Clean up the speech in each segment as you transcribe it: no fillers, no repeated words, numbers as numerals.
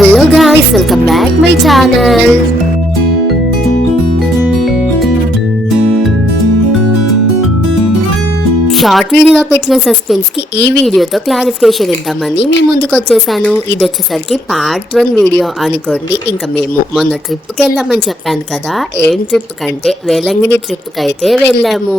Hello guys, welcome back my channel. Short వీడియోలో పెట్టిన సస్పెన్స్కి ఈ వీడియోతో క్లారిఫికేషన్ ఇద్దామని మేము ముందుకు వచ్చేసాను. ఇది వచ్చేసరికి పార్ట్ 1 వీడియో అనుకోండి. ఇంకా మేము మొన్న ట్రిప్కి వెళ్ళామని చెప్పాను కదా. ఏం ట్రిప్ కంటే వేలంగిని ట్రిప్కి అయితే వెళ్ళాము.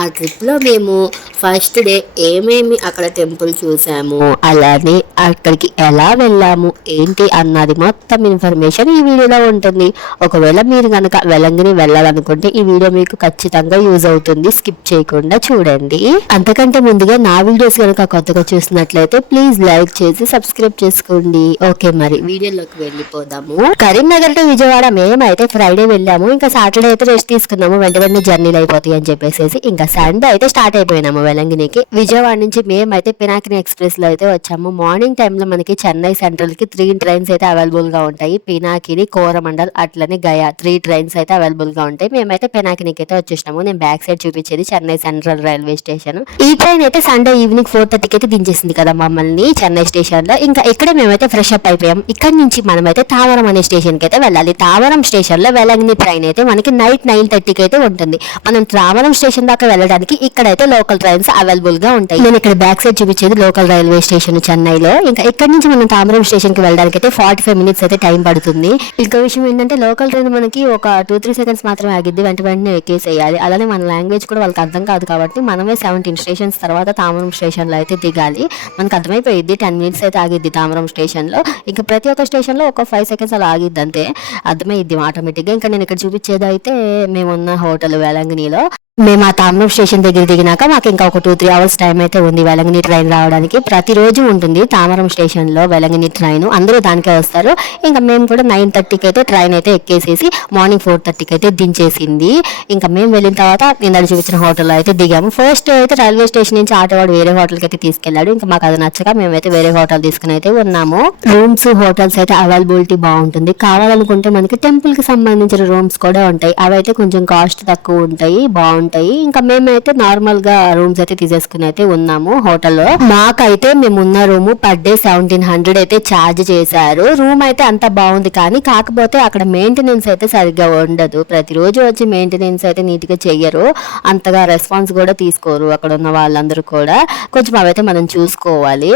ఆ ట్రిప్లో మేము ఫస్ట్ డే ఏమేమి అక్కడ టెంపుల్ చూసాము, అలానే అక్కడికి ఎలా వెళ్ళాము ఏంటి అన్నది మొత్తం ఇన్ఫర్మేషన్ ఈ వీడియోలో ఉంటుంది. ఒకవేళ మీరు కనుక వేలంగిని వెళ్ళాలనుకుంటే ఈ వీడియో మీకు ఖచ్చితంగా యూజ్ అవుతుంది. స్కిప్ చేయకుండా చూడండి. అంతకంటే ముందుగా నా వీడియోస్ కనుక కొత్తగా చూసినట్లయితే ప్లీజ్ లైక్ చేసి సబ్స్క్రైబ్ చేసుకోండి. ఓకే, మరి వీడియోలోకి వెళ్ళిపోదాము. కరీంనగర్ టు విజయవాడ మేమైతే ఫ్రైడే వెళ్ళాము. ఇంకా సాటర్డే అయితే రెస్ట్ తీసుకున్నాము. వెంటనే జర్నీలు అయిపోతాయి అని చెప్పేసి ఇంకా సండే అయితే స్టార్ట్ అయిపోయినాము వెలంగినికి. విజయవాడ నుంచి మేమైతే పినాకిని ఎక్స్ప్రెస్ లో అయితే వచ్చాము. మార్నింగ్ టైంలో మనకి చెన్నై సెంట్రల్ కి 3 ట్రైన్స్ అయితే అవైలబుల్ గా ఉంటాయి. పినాకిని, కోరమండల్ అట్లనే గయా 3 ట్రైన్స్ అయితే అవైలబుల్ గా ఉంటాయి. మేమైతే పినాకినికి అయితే వచ్చేసినాము. నేను బ్యాక్ సైడ్ చూపించేది చెన్నై సెంట్రల్ రైల్వే స్టేషన్. ఈ ట్రైన్ అయితే సండే ఈవినింగ్ 4:30కి అయితే దించేసింది కదా మమ్మల్ని చెన్నై స్టేషన్ లో. ఇంకా ఇక్కడే మేమైతే ఫ్రెష్ అప్ అయిపోయాం. ఇక్కడ నుంచి మనమైతే తావరం అనే స్టేషన్ కి అయితే వెళ్ళాలి. తావరం స్టేషన్ లో వేలంగిని ట్రైన్ అయితే మనకి నైట్ 9:30కి అయితే ఉంటుంది. మనం తావరం స్టేషన్ దాకా వెళ్ళడానికి ఇక్కడైతే లోకల్ ట్రైన్స్ అవైలబుల్ గా ఉంటాయి. నేను ఇక్కడ బ్యాక్ సైడ్ చూపించేది లోకల్ రైల్వే స్టేషన్ చెన్నైలో. ఇంకా ఇక్కడ నుంచి మనం తావరం స్టేషన్ కి వెళ్ళడానికి అయితే 45 మినిట్స్ అయితే టైం పడుతుంది. ఇంకో విషయం ఏంటంటే లోకల్ ట్రైన్ మనకి ఒక 2-3 సెకండ్స్ మాత్రమే ఆగిద్ది. వెంటనే ఎక్కేసేయాలి. అలానే మన లాంగ్వేజ్ కూడా వాళ్ళకి అర్థం కాదు కాబట్టి మనమే 17 స్టేషన్స్ తర్వాత తామరం స్టేషన్ లో అయితే దిగాలి. మనకు అర్థమైపోయింది 10 మినిట్స్ అయితే ఆగిద్ది తామరం స్టేషన్ లో. ఇంకా ప్రతి ఒక్క స్టేషన్ లో ఒక 5 సెకండ్స్ అలా ఆగిద్ది అంతే. అర్థమైద్ది ఆటోమేటిక్ గా. ఇంకా నేను ఇక్కడ చూపించేది అయితే మేమున్న హోటల్ వేలంగినిలో. మేము ఆ తామరం స్టేషన్ దగ్గర దిగినాక మాకు ఇంకా ఒక 2-3 అవర్స్ టైం అయితే ఉంది వేలంగిని ట్రైన్ రావడానికి. ప్రతిరోజు ఉంటుంది తామరం స్టేషన్ లో వేలంగిని ట్రైన్. అందరూ దానికే వస్తారు. ఇంకా మేము కూడా 9:30కి అయితే ట్రైన్ అయితే ఎక్కేసేసి మార్నింగ్ 4:30కి అయితే దించేసింది. ఇంకా మేము వెళ్ళిన తర్వాత నేను చూపించిన హోటల్లో అయితే దిగాము. ఫస్ట్ అయితే రైల్వే స్టేషన్ నుంచి ఆటోవాడు వేరే హోటల్కి అయితే తీసుకెళ్లాడు. ఇంకా మాకు అది నచ్చక మేమైతే వేరే హోటల్ తీసుకుని అయితే ఉన్నాము. రూమ్స్, హోటల్స్ అయితే అవైలబిలిటీ బాగుంటుంది. కావాలనుకుంటే మనకి టెంపుల్ కి సంబంధించిన రూమ్స్ కూడా ఉంటాయి. అవి అయితే కొంచెం కాస్ట్ తక్కువ ఉంటాయి, బాగుంటాయి. ఇంకా మేమైతే నార్మల్ గా రూమ్స్ అయితే తీసేసుకుని అయితే ఉన్నాము హోటల్లో. మాకైతే మేము ఉన్న రూమ్ పర్ డే 1700 అయితే ఛార్జ్ చేశారు. రూమ్ అయితే అంత బాగుంది కానీ కాకపోతే అక్కడ మెయింటెనెన్స్ అయితే సరిగ్గా ఉండదు. ప్రతిరోజు వచ్చి మెయింటెనెన్స్ అయితే నీట్ గా చెయ్యరు. అంతగా రెస్పాన్స్ కూడా తీసుకోరు అక్కడ ఉన్న వాళ్ళందరూ కూడా. కొంచెం అవైతే మనం చూసుకోవాలి.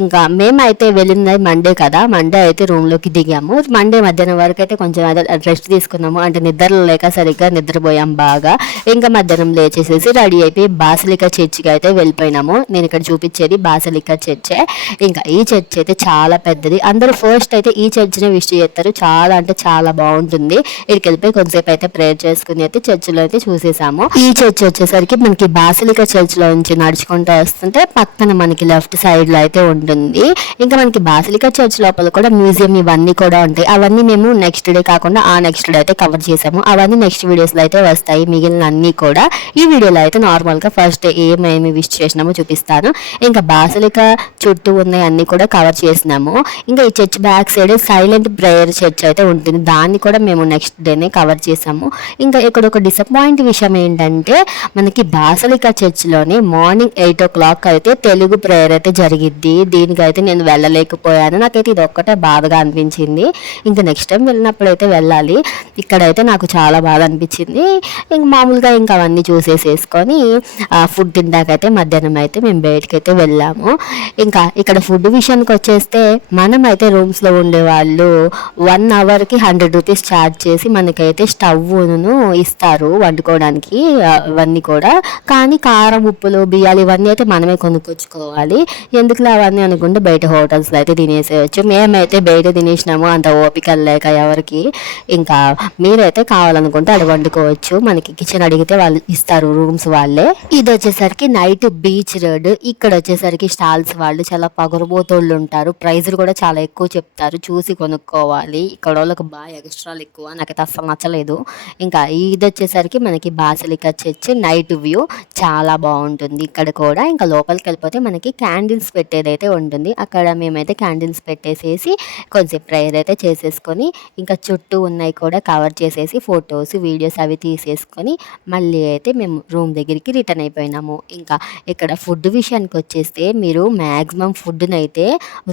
ఇంకా మేమైతే వెళ్ళింది మండే కదా. మండే అయితే రూమ్ లోకి దిగాము. మండే మధ్యాహ్నం వరకు అయితే కొంచెం రెస్ట్ తీసుకున్నాము. అంటే నిద్రలో లేక సరిగ్గా నిద్రపోయాం బాగా. ఇంకా మధ్యాహ్నం లేచేసేసి రెడీ అయిపోయి బాసిలికా చర్చికి అయితే వెళ్ళిపోయినాము. నేను ఇక్కడ చూపించేది బాసిలికా చర్చే. ఇంకా ఈ చర్చ్ అయితే చాలా పెద్దది. అందరూ ఫస్ట్ అయితే ఈ చర్చిని విష్ చేస్తారు. చాలా అంటే చాలా బాగుంటుంది. ఇక్కడికి వెళ్ళిపోయి కొంతసేపు అయితే ప్రేయర్ చేసుకుని అయితే చర్చిలో అయితే చూసేసాము. ఈ చర్చ్ వచ్చేసరికి మనకి బాసిలికా చర్చ్ లో నుంచి నడుచుకుంటూ వస్తుంటే పక్కన మనకి లెఫ్ట్ సైడ్ లో అయితే ఉంటుంది. ఇంకా మనకి బాసిలికా చర్చ్ లోపల కూడా మ్యూజియం ఇవన్నీ కూడా ఉంటాయి. అవన్నీ మేము నెక్స్ట్ డే కాకుండా ఆ నెక్స్ట్ డే అయితే కవర్ చేసాము. అవన్నీ నెక్స్ట్ వీడియోస్ లో అయితే వస్తాయి. మిగిలిన అన్ని కూడా ఈ వీడియోలో అయితే నార్మల్ గా ఫస్ట్ ఏమేమి విష్ చేసినామో చూపిస్తాను. ఇంకా బాసిలికా చుట్టూ ఉన్నాయి అన్ని కూడా కవర్ చేసినాము. ఇంకా ఈ church back side silent prayer church అయితే ఉంటుంది. దాన్ని కూడా మేము నెక్స్ట్ డేనే కవర్ చేసాము. ఇంకా ఇక్కడ ఒక డిసప్పాయింట్ విషయం ఏంటంటే మనకి బాసిలికా చర్చ్ లోనే మార్నింగ్ 8 o'clock అయితే తెలుగు ప్రేయర్ అయితే జరిగిద్ది. దీనికైతే నేను వెళ్ళలేకపోయాను. నాకైతే ఇది ఒక్కటే బాధగా అనిపించింది. ఇంకా నెక్స్ట్ టైం వెళ్ళినప్పుడు అయితే వెళ్ళాలి. ఇక్కడైతే నాకు చాలా బాధ అనిపించింది. ఇంక మామూలుగా ఇంకా అవన్నీ చూసేసేసుకొని ఫుడ్ తింటాకైతే మధ్యాహ్నం అయితే మేము బయటకి అయితే వెళ్ళాము. ఇంకా ఇక్కడ ఫుడ్ విషయానికి వచ్చేస్తే మనం అయితే రూమ్స్లో ఉండేవాళ్ళు 1 అవర్కి 100 రూపీస్ ఛార్జ్ చేసి మనకైతే స్టవ్ను ఇస్తారు వండుకోవడానికి. అవన్నీ కూడా కానీ కారం, ఉప్పులు, బియ్యాలు ఇవన్నీ అయితే మనమే కొనుక్కొచ్చుకోవాలి. ఎందుకులే అవన్నీ అనుకుంటే బయట హోటల్స్లో అయితే తినేసేయచ్చు. మేమైతే బయట తినేసినాము. అంత ఓపిక లేక ఎవరికి. ఇంకా మీరైతే కావాలనుకుంటే అది వండుకోవచ్చు. మనకి కిచెన్ అడిగితే వాళ్ళు ఇస్తారు రూమ్స్ వాళ్ళే. ఇది వచ్చేసరికి నైట్ బీచ్ రోడ్. ఇక్కడ వచ్చేసరికి స్టాల్స్ వాళ్ళు చాలా పగరబోతోళ్ళు ఉంటారు. ప్రైజులు కూడా చాలా ఎక్కువ చెప్తారు. చూసి కొనుక్కోవాలి. ఇక్కడ వాళ్ళకి బాగా ఎక్స్ట్రాలు ఎక్కువ. నాకైతే అస్సలు నచ్చలేదు. ఇంకా ఇది వచ్చేసరికి మనకి బాసిలికా చర్చ్ నైట్ వ్యూ చాలా బాగుంటుంది ఇక్కడ కూడా. ఇంకా లోపలికి వెళ్ళిపోతే మనకి క్యాండిల్స్ పెట్టేదైతే ఉంటుంది. అక్కడ మేమైతే క్యాండిల్స్ పెట్టేసేసి కొంచెం ప్రేయర్ అయితే చేసేసుకొని ఇంకా చుట్టూ ఉన్నాయి కూడా కవర్ చేసేసి ఫొటోస్, వీడియోస్ అవి తీసేసుకొని మళ్ళీ అయితే మేము రూమ్ దగ్గరికి రిటర్న్ అయిపోయినాము. ఇంకా ఇక్కడ ఫుడ్ విషయానికి వచ్చేస్తే మీరు మ్యాక్సిమం ఫుడ్‌నైతే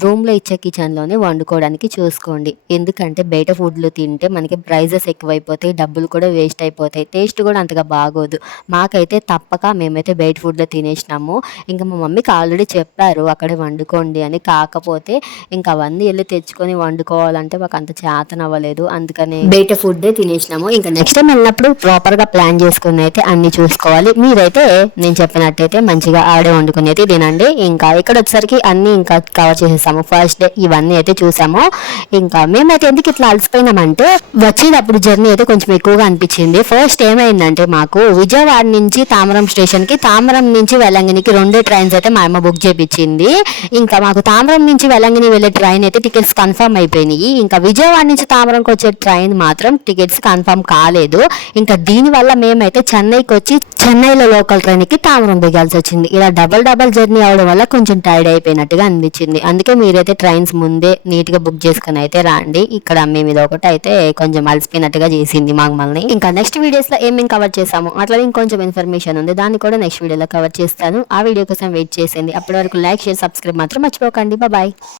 రూమ్‌లో ఇచ్చే కిచెన్‌లోనే వండుకోవడానికి చూసుకోండి. ఎందుకంటే బయట ఫుడ్‌లు తింటే మనకి ప్రైజెస్ ఎక్కువైపోతాయి, డబ్బులు కూడా వేస్ట్ అయిపోతాయి, టేస్ట్ కూడా అంతగా బాగోదు. మాకైతే తప్పక మేమైతే బయట ఫుడ్‌లో తినేసినాము. ఇంకా మా మమ్మీకి ఆల్రెడీ చెప్పారు అక్కడే వండుకోండి అని. కాకపోతే ఇంకా అవన్నీ ఎళ్లి తెచ్చుకొని వండుకోవాలంటే మాకంత చేతనవ్వలేదు. అందుకని బయట ఫుడ్డే తినేసినాము. ఇంకా నెక్స్ట్ టైం వెళ్ళినప్పుడు ప్రాపర్‌గా ప్లాన్ చేసుకొని అయితే అన్నీ చూసుకోవాలి. మీరైతే నేను చెప్పినట్టయితే మంచిగా ఆడే వండుకొని అయితే తినండి. ఇంకా ఇక్కడ వచ్చేసరికి అన్నీ ఇంకా కవర్ చేసేసాము. ఫస్ట్ డే ఇవన్నీ అయితే చూసాము. ఇంకా మేమైతే ఎందుకు ఇట్లా అలసిపోయినామంటే వచ్చేటప్పుడు జర్నీ అయితే కొంచెం ఎక్కువగా అనిపించింది. ఫస్ట్ ఏమైందంటే మాకు విజయవాడ నుంచి తామరం స్టేషన్‌కి, తామరం నుంచి వెల్లంగినికి 2 ట్రైన్స్ అయితే మా అమ్మ బుక్ చేపించింది. ఇంకా మాకు తామరం నుంచి వెల్లంగిని వెళ్ళే ట్రైన్ అయితే టికెట్స్ కన్ఫర్మ్ అయిపోయినాయి. ఇంకా విజయవాడ నుంచి తామరంకి వచ్చే ట్రైన్ మాత్రం టికెట్స్ కన్ఫర్మ్ కాలేదు. ఇంకా దీనివల్ల మేమైతే చెన్నైకి వచ్చి చెన్నైలో లోకల్ ట్రైన్కి తామరం దిగాల్సి వచ్చింది. ఇలా డబల్ జర్నీ అవడం వల్ల కొంచెం టైర్డ్ అయిపోయినట్టుగా అనిపించింది. అందుకే మీరైతే ట్రైన్స్ ముందే నీట్గా బుక్ చేసుకుని అయితే రండి. ఇక్కడ మేము ఇది ఒకటి అయితే కొంచెం అలసిపోయినట్టుగా చేసింది మమ్మల్ని. ఇంకా నెక్స్ట్ వీడియోస్లో ఏమేమి కవర్ చేసాము అట్లా ఇంకొంచెం ఇన్ఫర్మేషన్ ఉంది, దాన్ని కూడా నెక్స్ట్ వీడియోలో కవర్ చేస్తాను. ఆ వీడియో కోసం వెయిట్ చేసేయండి. అప్పటి వరకు లైక్, షేర్, సబ్స్క్రైబ్ మాత్రం మర్చిపోకండి. బాయ్.